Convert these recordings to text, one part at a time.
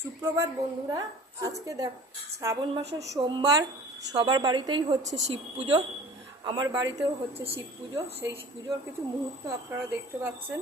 সুপ্রভাত বন্ধুরা, আজকে দেখ শ্রাবণ মাসের সোমবার, সবার বাড়িতেই হচ্ছে শিব পুজো। আমার বাড়িতেও হচ্ছে শিব পুজো। সেই পুজোর কিছু মুহূর্ত আপনারা দেখতে পাচ্ছেন।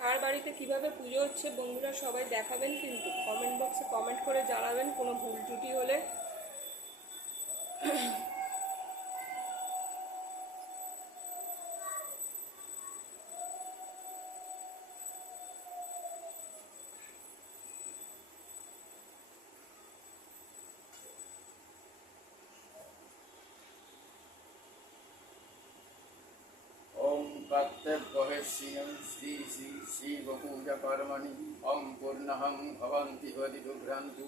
কার বাড়িতে কিভাবে পুজো হচ্ছে বন্ধুরা সবাই দেখাবেন, কিন্তু কমেন্ট বক্সে কমেন্ট করে জানাবেন কোনো ভুল ত্রুটি হলে। प्रत्यग्रहस्यं श्री श्री शिवपूजाकर्मणि ॐ पूर्णहं भवन्ति हरिभ्रान्तु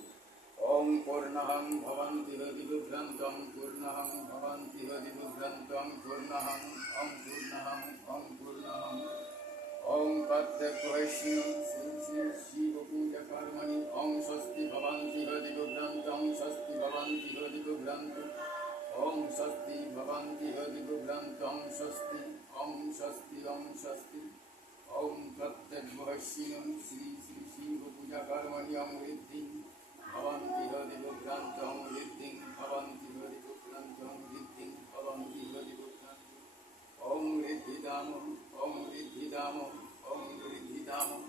ॐ पूर्णहं भवन्ति हरिभ्रान्तं पूर्णहं भवन्ति हरिभ्रान्तं पूर्णहं पूर्णहं ॐ प्रत्यग्रहस्यं श्री श्री शिवपूजाकर्मणि ॐ स्वस्ति भवन्ति हरिभ्रान्तं स्वस्ति भवन्ति हरिभ्रान्तु ॐ स्वस्ति भवन्ति हरिभ्रान्तं स्वस्ति ॐ स्वस्ति ॐ प्रत्यग्रहस्यं श्री श्री शिवपूजाकर्मणि ॐ रिद्धिं भवन्ति हरिभ्रान्तं रिद्धिं भवन्ति हरिभ्रान्तं रिद्धिं भवन्ति हरिभ्रान्तं ॐ रिद्धिदामं ॐ रिद्धिदामं ॐ रिद्धिदामम्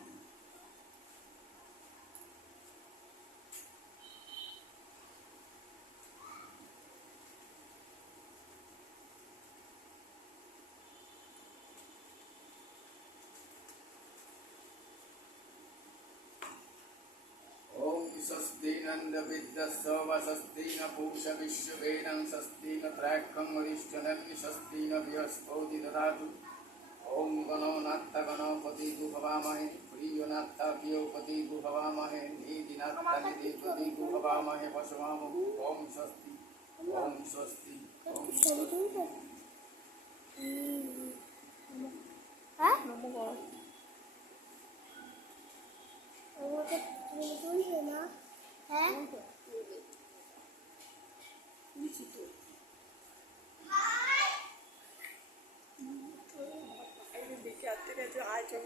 स्वस्ति नन्दविद्यस्य वसस्ति न पूषा विश्ववेदं स्वस्ति न त्राक्कं वरिष्ठनन्ति स्वस्ति न बृहस्पति ददातु ॐ गणोनाथ गणपति भवामहे प्रियनाथपति भवामहे निधिनाथपति भवामहे वसवामो ॐ स्वस्ति ॐ स्वस्ति ॐ स्वस्ति দেখে আজকে গেছে আয় চল।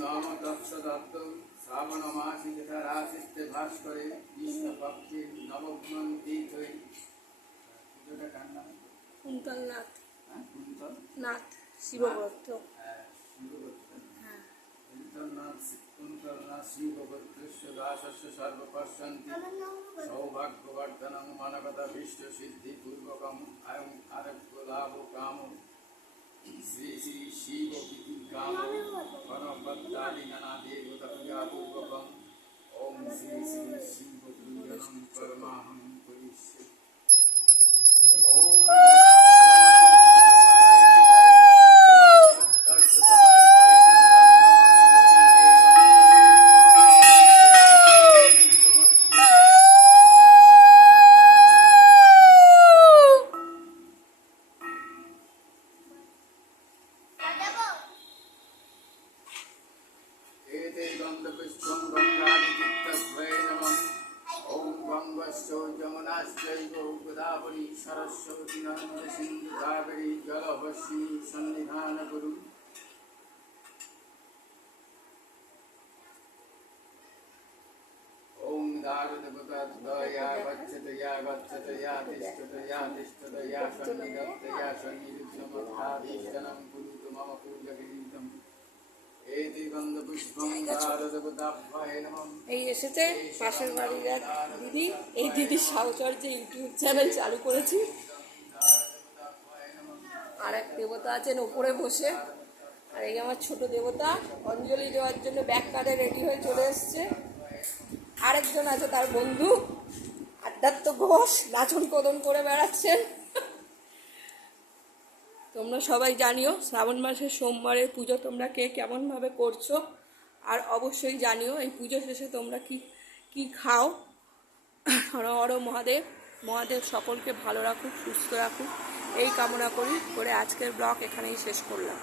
नाम तत्सदत्त श्रावण मासी यथा राशिस्ते भास्करे कृष्ण पक्षे नवग्न तीर्थे পুজোটা কার নাম? কুন্তলনাথ। কুন্তল নাথ শিবব্রত। কুন্তলনাথ শিবব্রতস্য দাসস্য সর্বপশ্যন্তি সৌভাগ্যবর্ধনং মানবতাভীষ্ট সিদ্ধি পূর্বকম আয়ং আরোগ্য লাভ কাম श्री श्री शिव काम गणपत्यादि नाना देवता पूजा पूर्वकम ओम श्री श्री शिव पूजनम कर्माहं करिष्ये ओम गोदावरी सरस्वती नर्मदे सिंधु कावेरी जलहस्मी सन्निधान गुरु ओम दारुदेवतया गच्छतया तिष्ठतया सन्निधत्तया सन्निरुद्धमथाधीशनं कुरुतु मम पूजगीतम् एति गन्धपुष्पं तारदेवताभ्ये नमः এই এসেছে পাশের বাড়ির এক দিদি, এই দিদির সাহচর্যে ইউটিউব চ্যানেল চালু করেছি। আর এক দেবতা আছেন ওপরে বসে, আর এই আমার ছোট দেবতা অঞ্জলি দেওয়ার জন্য ব্যাগ কাঁধে রেডি হয়ে চলে এসছে। আরেকজন আছে তার বন্ধু আধ্যাত্ম ঘোষ, নাচন কদন করে বেড়াচ্ছেন। তোমরা সবাই জানিও শ্রাবণ মাসের সোমবারের পুজো তোমরা কে কেমনভাবে করছো, আর অবশ্যই জানিও এই পুজো শেষে তোমরা কি কি খাও। হর হর মহাদেব, মহাদেব সকলকে ভালো রাখুক, সুস্থ রাখুক এই কামনা করি করে আজকের ব্লগ এখানেই শেষ করলাম।